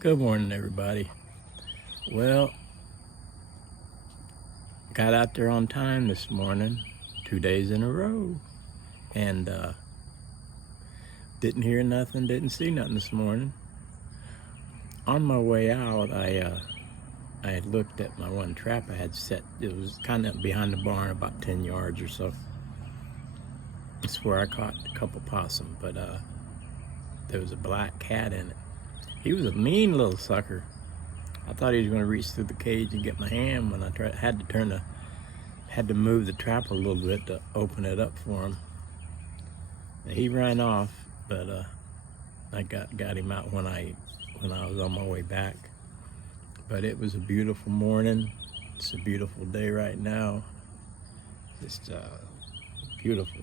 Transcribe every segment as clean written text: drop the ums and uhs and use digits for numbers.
Good morning, everybody. Well, got out there on time this morning, 2 days in a row, and didn't hear nothing, didn't see nothing this morning. On my way out, I had looked at my one trap I had set. It was kind of behind the barn, about 10 yards or so. It's where I caught a couple possum, but there was a black cat in it. He was a mean little sucker. I thought he was going to reach through the cage and get my hand when I had to move the trap a little bit to open it up for him. And he ran off, but I got him out when I was on my way back. But it was a beautiful morning. It's a beautiful day right now. Just beautiful.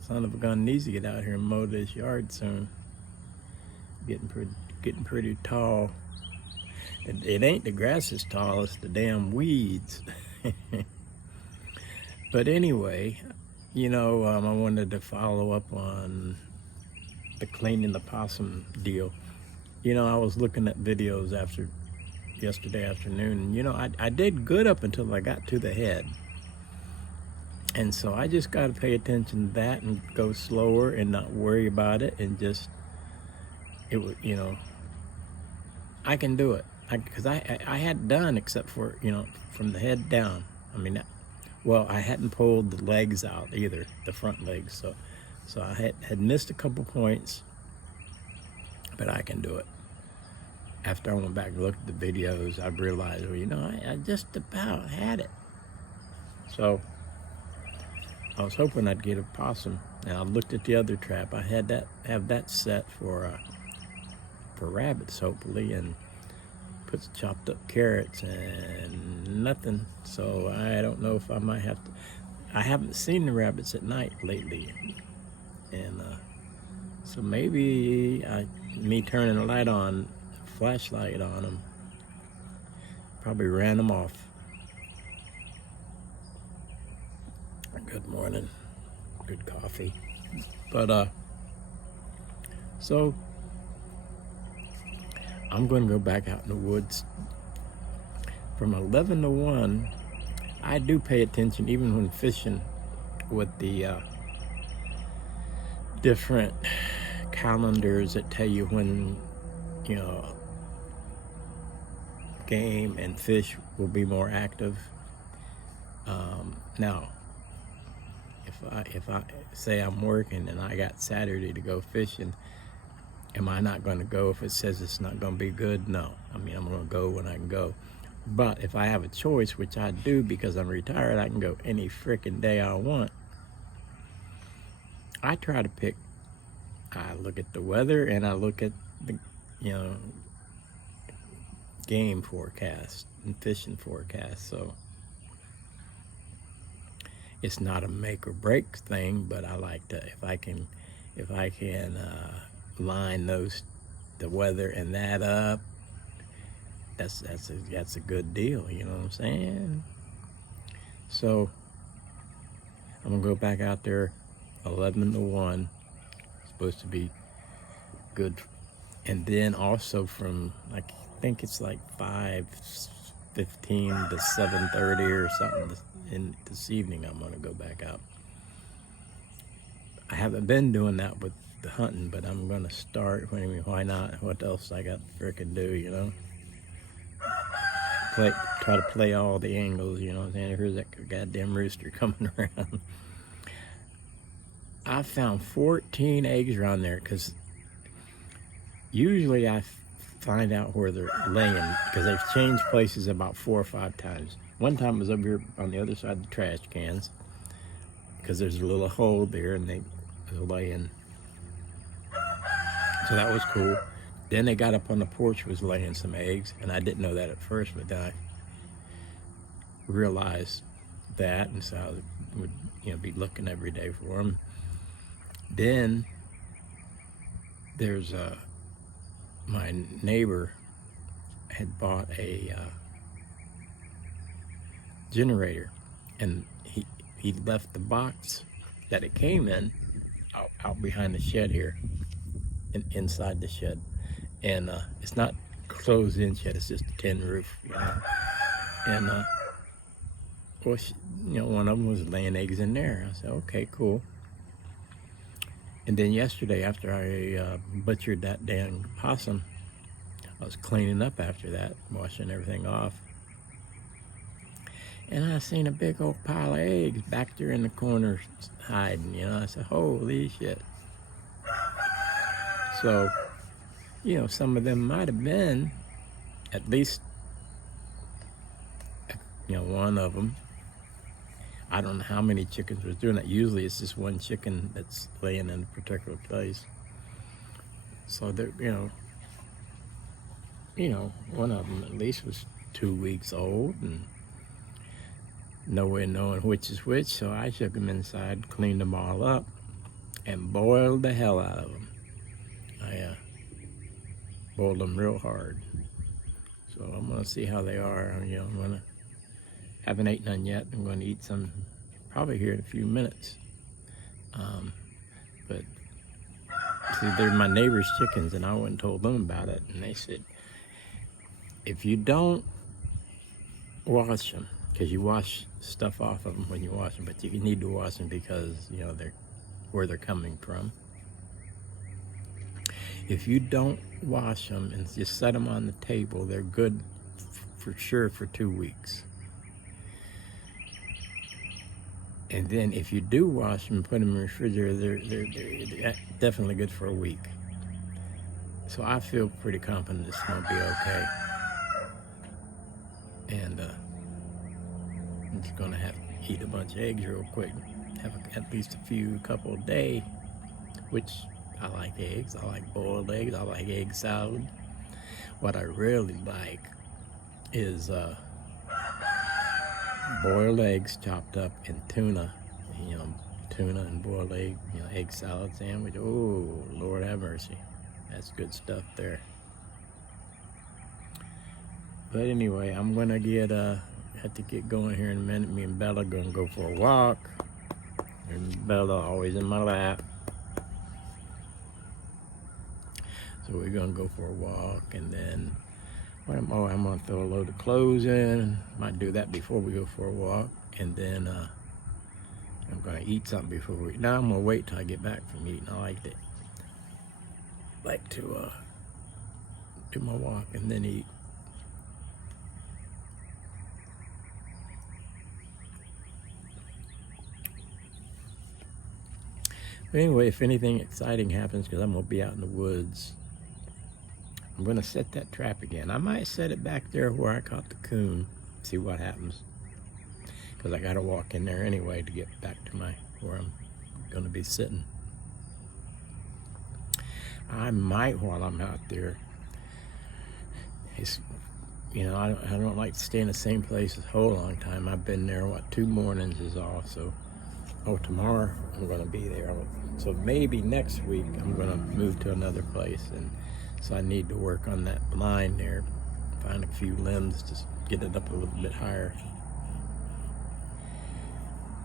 Son of a gun needs to get out here and mow this yard soon. Getting pretty tall. It ain't the grass is tall, it's the damn weeds. But anyway, I wanted to follow up on the cleaning the possum deal. I was looking at videos after yesterday afternoon, and I did good up until I got to the head. And so I just got to pay attention to that and go slower and not worry about it, and just, I can do it. Because I hadn't done except for, from the head down. I hadn't pulled the legs out either, the front legs. So I had missed a couple points, but I can do it. After I went back and looked at the videos, I realized, I just about had it. So I was hoping I'd get a possum. And I looked at the other trap. I have that set for rabbits, hopefully, and put chopped up carrots and nothing. So I don't know if I might have to. I haven't seen the rabbits at night lately, and so maybe me turning a light on, flashlight on them, probably ran them off. Good morning, good coffee. But so I'm going to go back out in the woods from 11 to 1. I do pay attention even when fishing with the different calendars that tell you when, game and fish will be more active. Now, if I say I'm working and I got Saturday to go fishing, am I not going to go if it says it's not going to be good? No. I'm going to go when I can go. But if I have a choice, which I do because I'm retired, I can go any freaking day I want. I try to pick, I look at the weather and I look at the, game forecast and fishing forecast. So it's not a make or break thing, but I like to, if I can line the weather and that up, that's a good deal, you know what I'm saying? So I'm gonna go back out there 11 to 1. It's supposed to be good. And then also from, I think it's like 5:15 to 7:30 or something in this evening, I'm gonna go back out. I haven't been doing that with the hunting, but I'm gonna start. Why not? What else I got to frickin' do, try to play all the angles, and here's that goddamn rooster coming around. I found 14 eggs around there, because usually I find out where they're laying, because they've changed places about 4 or 5 times. One time I was over here on the other side of the trash cans, because there's a little hole there and they were laying. So that was cool. Then they got up on the porch, was laying some eggs, and I didn't know that at first, but then I realized that, and so I would be looking every day for them. Then there's my neighbor had bought a generator, and he left the box that it came in out behind the shed here, inside the shed. and it's not closed in yet. It's just a tin roof, you know. And well, you know, one of them was laying eggs in there. I said, okay, cool. And then yesterday, after I butchered that damn possum, I was cleaning up after that, washing everything off. And I seen a big old pile of eggs back there in the corner hiding, you know. I said, holy shit. So, you know, some of them might have been at least, you know, one of them. I don't know how many chickens was doing that. Usually it's just one chicken that's laying in a particular place. So they're, one of them at least was 2 weeks old and no way knowing which is which. So I shook them inside, cleaned them all up, and boiled the hell out of them. I boiled them real hard. So I'm gonna see how they are. I'm gonna haven't ate none yet. I'm gonna eat some probably here in a few minutes. But see, they're my neighbor's chickens, and I went and told them about it, and they said, if you don't wash them, because you wash stuff off of them when you wash them, but you need to wash them because they're where they're coming from. If you don't wash them and just set them on the table, they're good for sure for 2 weeks. And then if you do wash them and put them in the refrigerator, they're definitely good for a week. So I feel pretty confident it's gonna be okay. And I'm just gonna have to eat a bunch of eggs real quick. Have at least a couple a day, which I like eggs. I like boiled eggs. I like egg salad. What I really like is boiled eggs chopped up in tuna. Tuna and boiled egg salad sandwich. Oh, Lord have mercy. That's good stuff there. But anyway, I'm gonna have to get going here in a minute. Me and Bella gonna go for a walk. And Bella always in my lap. So we're gonna go for a walk, and then I'm gonna throw a load of clothes in. Might do that before we go for a walk, and then I'm gonna eat something before we. Now I'm gonna wait till I get back from eating. I like to do my walk and then eat. But anyway, if anything exciting happens, because I'm gonna be out in the woods, I'm gonna set that trap again. I might set it back there where I caught the coon, see what happens. Because I gotta walk in there anyway to get back to where I'm gonna be sitting. I might, while I'm out there, I don't like to stay in the same place a whole long time. I've been there, 2 mornings is all. So, tomorrow I'm gonna be there. So maybe next week I'm gonna move to another place, and so I need to work on that line there, find a few limbs to get it up a little bit higher.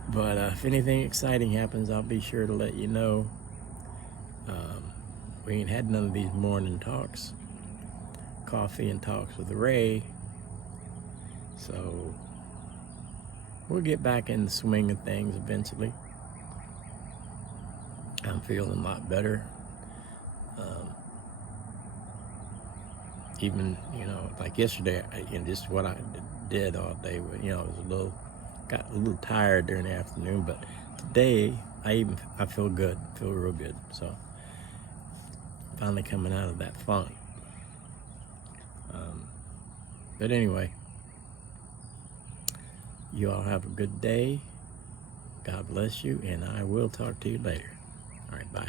But if anything exciting happens, I'll be sure to let you know. We ain't had none of these morning talks, coffee and talks with Ray. So we'll get back in the swing of things eventually. I'm feeling a lot better. Even, like yesterday, just what I did all day, I was got a little tired during the afternoon, but today I feel good, feel real good. So finally coming out of that funk. But anyway, you all have a good day. God bless you, and I will talk to you later. All right, bye.